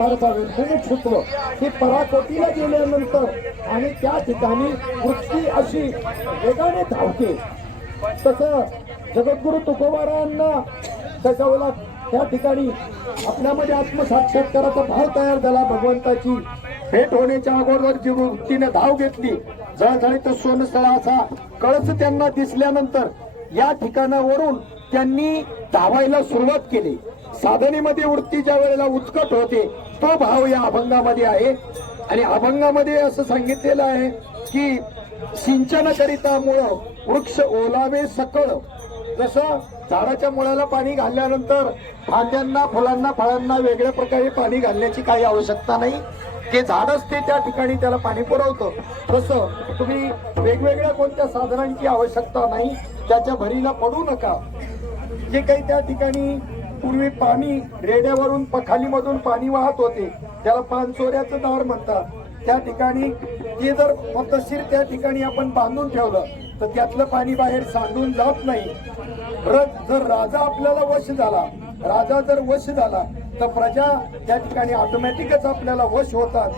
सुचलं की पराकोटीला गेल्यानंतर आणि त्या ठिकाणी वृत्ती अशी वेगाने धावते. तसं जगद्गुरु तुकोबारायांना त्याच्या वेळेला त्या ठिकाणी आपल्यामध्ये आत्मसाक्षात्काराचा भाव तयार झाला. भगवंताची भेट होण्याच्या अगोदर जी वृत्तीने धाव घेतली, जळजळीत सोनसळाचा कळस त्यांना दिसल्यानंतर या ठिकाणावरून त्यांनी धावायला सुरुवात केली. साधनेमध्ये वृत्ती ज्या वेळेला उत्कट होते तो भाव या अभंगामध्ये आहे. आणि अभंगामध्ये असं सांगितलेलं आहे की सिंचनाकरिता मुळं वृक्ष ओलावे सकळ. जसं झाडाच्या मुळाला पाणी घालल्यानंतर फांद्यांना, फुलांना, फळांना वेगळ्या प्रकारे पाणी घालण्याची काही आवश्यकता नाही, ते झाडच ते त्या ठिकाणी त्याला पाणी पुरवतं. तसं तुम्ही वेगवेगळ्या कोणत्या साधनांची आवश्यकता नाही, त्याच्या भरीला पडू नका. जे काही त्या ठिकाणी पूर्वी पाणी रेड्यावरून पखालीमधून पाणी वाहत होते त्याला पानचोऱ्याचं दार म्हणतात. त्या ठिकाणी ते जर पद्धतशीर त्या ठिकाणी आपण बांधून ठेवलं तर त्यातलं पाणी बाहेर सांडून जात नाही. जर राजा आपल्याला वश झाला, राजा जर वश झाला तर प्रजा त्या ठिकाणी ऑटोमॅटिकच आपल्याला वश होतात.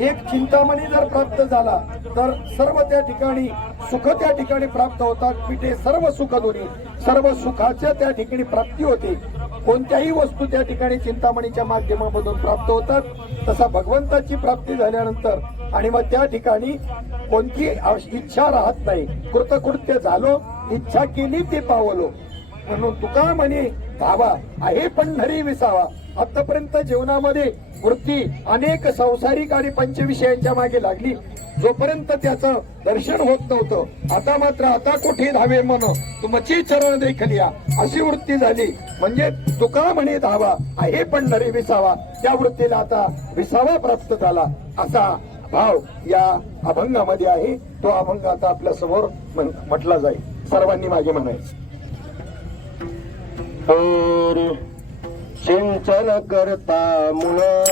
एक चिंतामणी जर प्राप्त झाला तर सर्व त्या ठिकाणी सुख त्या ठिकाणी प्राप्त होतात. पिठे सर्व सुख दोन्ही, सर्व सुखाच्या त्या ठिकाणी प्राप्ती होते. कोणत्याही वस्तू त्या ठिकाणी चिंतामणीच्या माध्यमामधून प्राप्त होतात. तसा भगवंताची प्राप्ती झाल्यानंतर आणि मग त्या ठिकाणी कोणती इच्छा राहत नाही. कृतकृत्य झालो, इच्छा केली ते पावलो. म्हणून तुका म्हणे धावा आहे पंढरी विसावा. आतापर्यंत जीवनामध्ये वृत्ती अनेक संसारिक आणि पंचविषयांच्या मागे लागली. जोपर्यंत त्याचं दर्शन होत नव्हतं, आता मात्र आता कुठे धावे मन तुमची चरण देखलिया अशी वृत्ती झाली. म्हणजे तुका म्हणे धावा आहे पंढरी विसावा, त्या वृत्तीला आता विसावा प्राप्त झाला असा भाव या अभंगामध्ये आहे. तो अभंग आता आपल्या समोर म्हटला जाईल. सर्वांनी मागे म्हणायचं. सिंचन करता मुळा,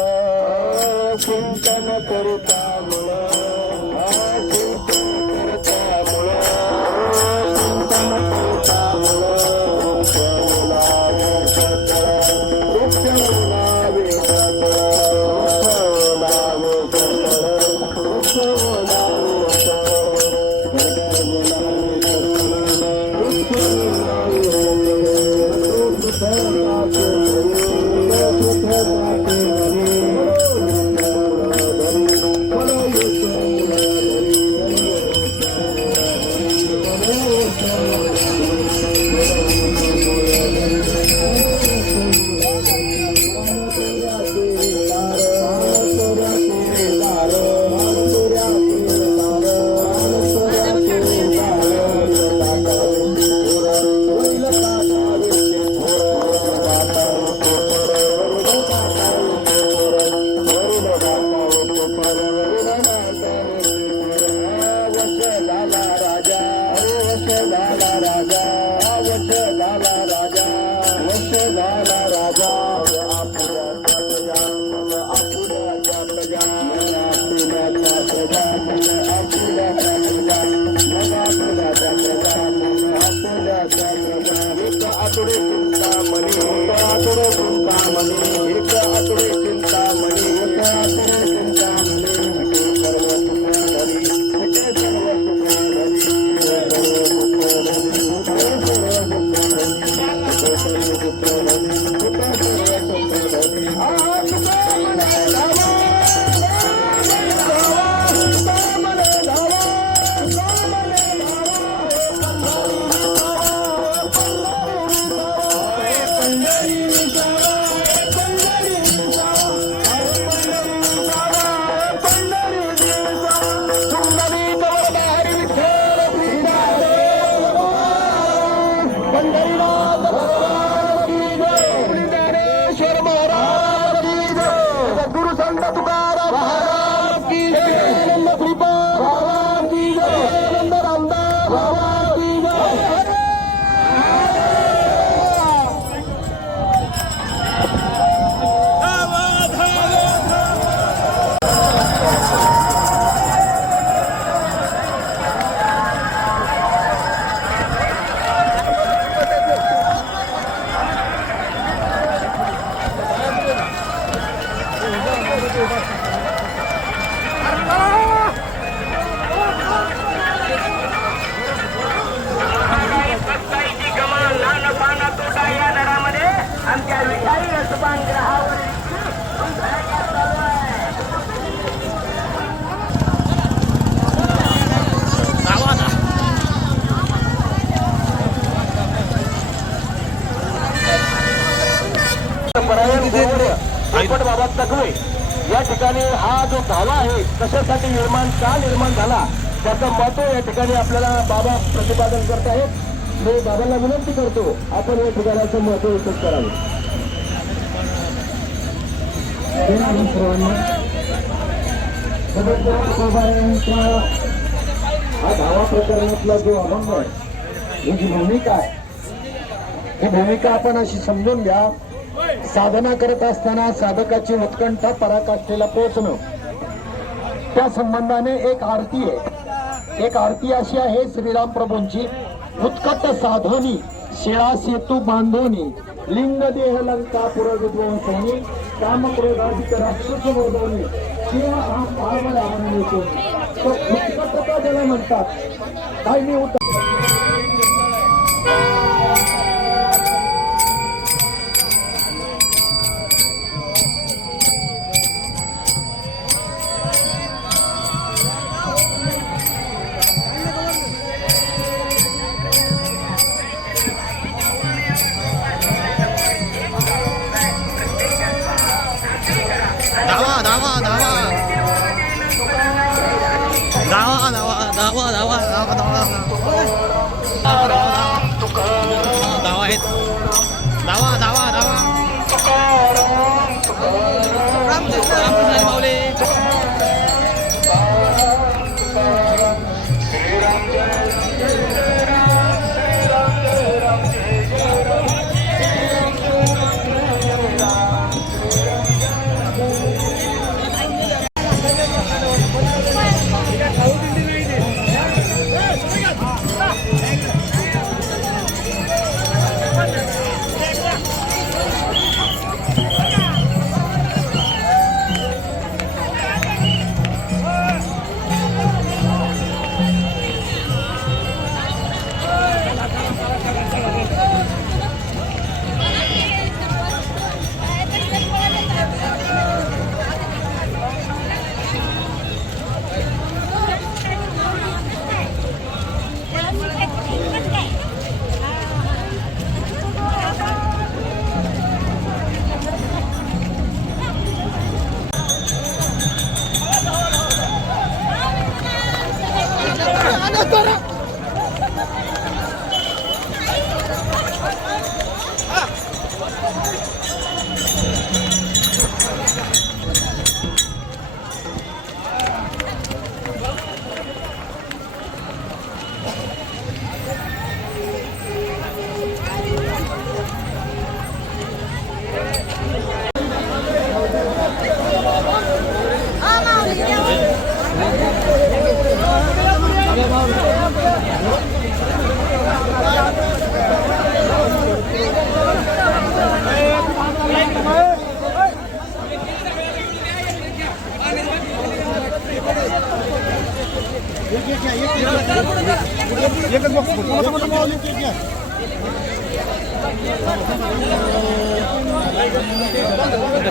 सिंचन करता मुळा, सिंचन करता मुळा, सिंचन करता मुळा, वृक्ष ओलावे सकळ, वृक्ष ओलावे सकळ, वृक्ष ओलावे Ah, आमच्या विषारी रसपानग्रहावर बाबा तकवे या ठिकाणी हा जो धावा आहे कशासाठी का निर्माण झाला त्याचं महत्व या ठिकाणी आपल्याला बाबा प्रतिपादन करत आहेत. मी बाबांना विनंती करतो आपण या ठिकाणाचं महत्व विकसित करावे. हा धावा प्रकरणातला जो अभंग आहे ही जी भूमिका आहे ही भूमिका आपण अशी समजून घ्या. साधना करत असताना साधकाची उत्कंठा पराकाष्ठेला पोहोचणं त्या संबंधाने एक आरती आहे. एक आरती अशी आहे श्रीराम प्रभूंची. उत्कट साधोनी शिळा सेतू बांधोनी लिंग देह लंका पुरविध्वंसोनी काम क्रोधाधिक राक्षस वर्धवणी शिवा हा पार्वल आनंद येतो. तो उत्कटता ज्याला म्हणतात काय मी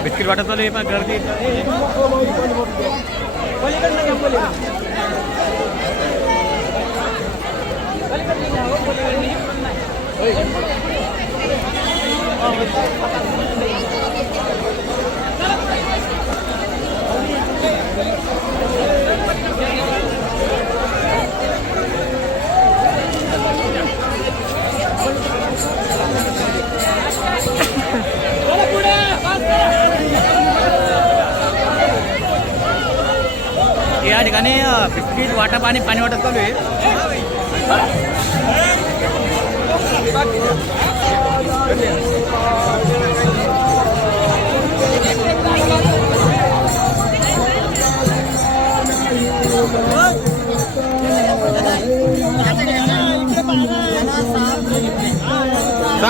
बिस्किट वाटत चालू पण गर्दी या ठिकाणी बिस्किट वाटप आणि पाणी वाटप चालू आहे.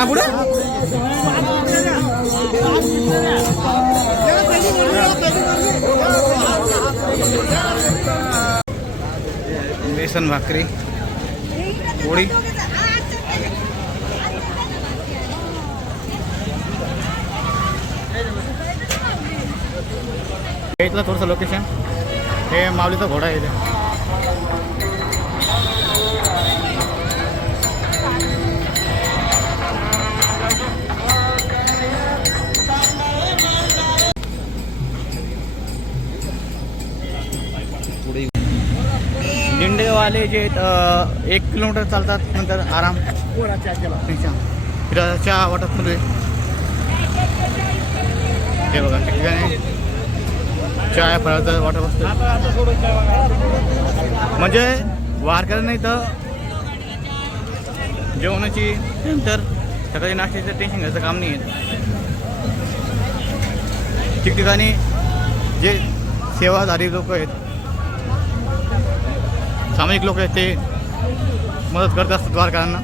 पुढे बेसन भाकरी पोळी इथलं थोडंसं लोकेशन हे माऊलीचा घोडा आहे इथे. दिंडेवाले जे आहेत, 1 किलोमीटर चालतात नंतर आराम फिराच्या वाटतमध्ये हे बघा त्या ठिकाणी चाय फळाचं वाटप असतं. म्हणजे वारकऱ्यांना इथं जेवणाची नंतर सकाळी नाश्त्याचं टेन्शन घ्यायचं काम नाही आहे. ठिकठिकाणी जे सेवाधारी लोक आहेत, सामाजिक लोक आहेत, ते मदत करत असतात वारकऱ्यांना.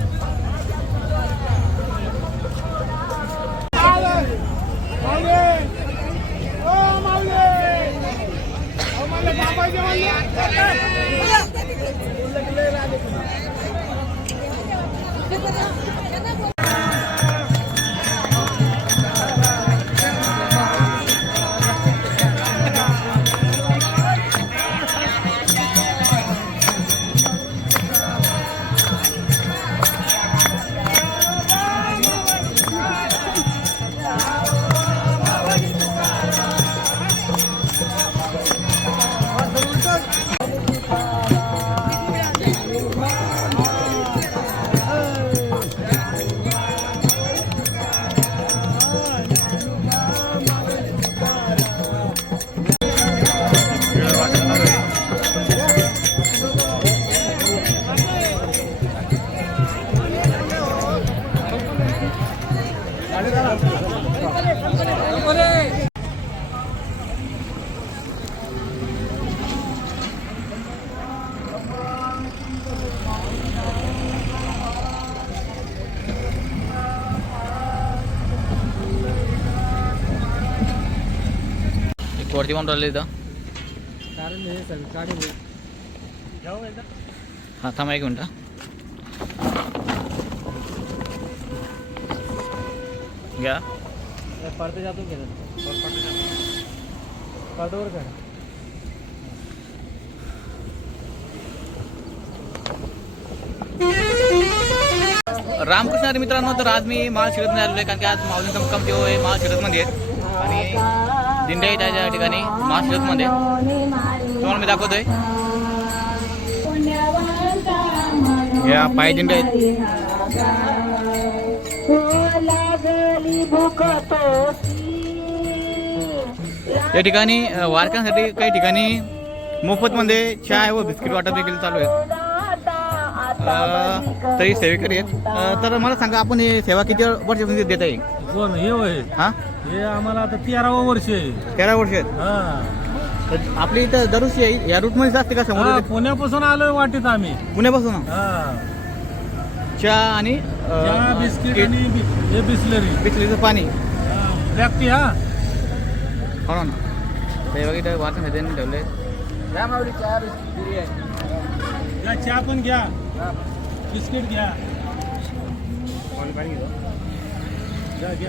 वरती म्हणून राहिले इथं. हां थांबा 1 मिनटं. घ्या पडते जातो पडवर का रामकृष्ण हरी मित्रांनो, तर आज मी महाशिरतमध्ये आलेलो आहे कारण की आज माऊलींचा मुक्काम देव आहे महाशिरतमध्ये आहे आणि दिंड्या आहे त्या ठिकाणी महाशिरतमध्ये तुम्हाला मी दाखवतोय. या पाय दिंड्या आहेत. या ठिकाणी वारकऱ्यांसाठी काही ठिकाणी मोफतमध्ये चाय व बिस्किट वाटप देखील चालू आहेत. तरी सेवेकरी आहेत. तर मला सांगा, आपण ही सेवा किती वर्षापासून देत आहे? कोण हे होय? हां, हे आम्हाला आता 13वं वर्ष आहे. 13 वर्ष आहेत. हा, तर आपली इथं दरवर्षी आहे या रूटमध्येच असते का समोर? पुण्यापासून आलोय वाटेत आम्ही. पुण्यापासून हा, चहा आणि चहा, बिस्किट आणि हे बिस्लरी बिस्लरीचं पाणी ब्लॅक टी. हा, हो ना. ते बघा इथं वाचन ठेवले. घ्या चहा पण घ्या, बिस्किट घ्या. घ्या, घ्या.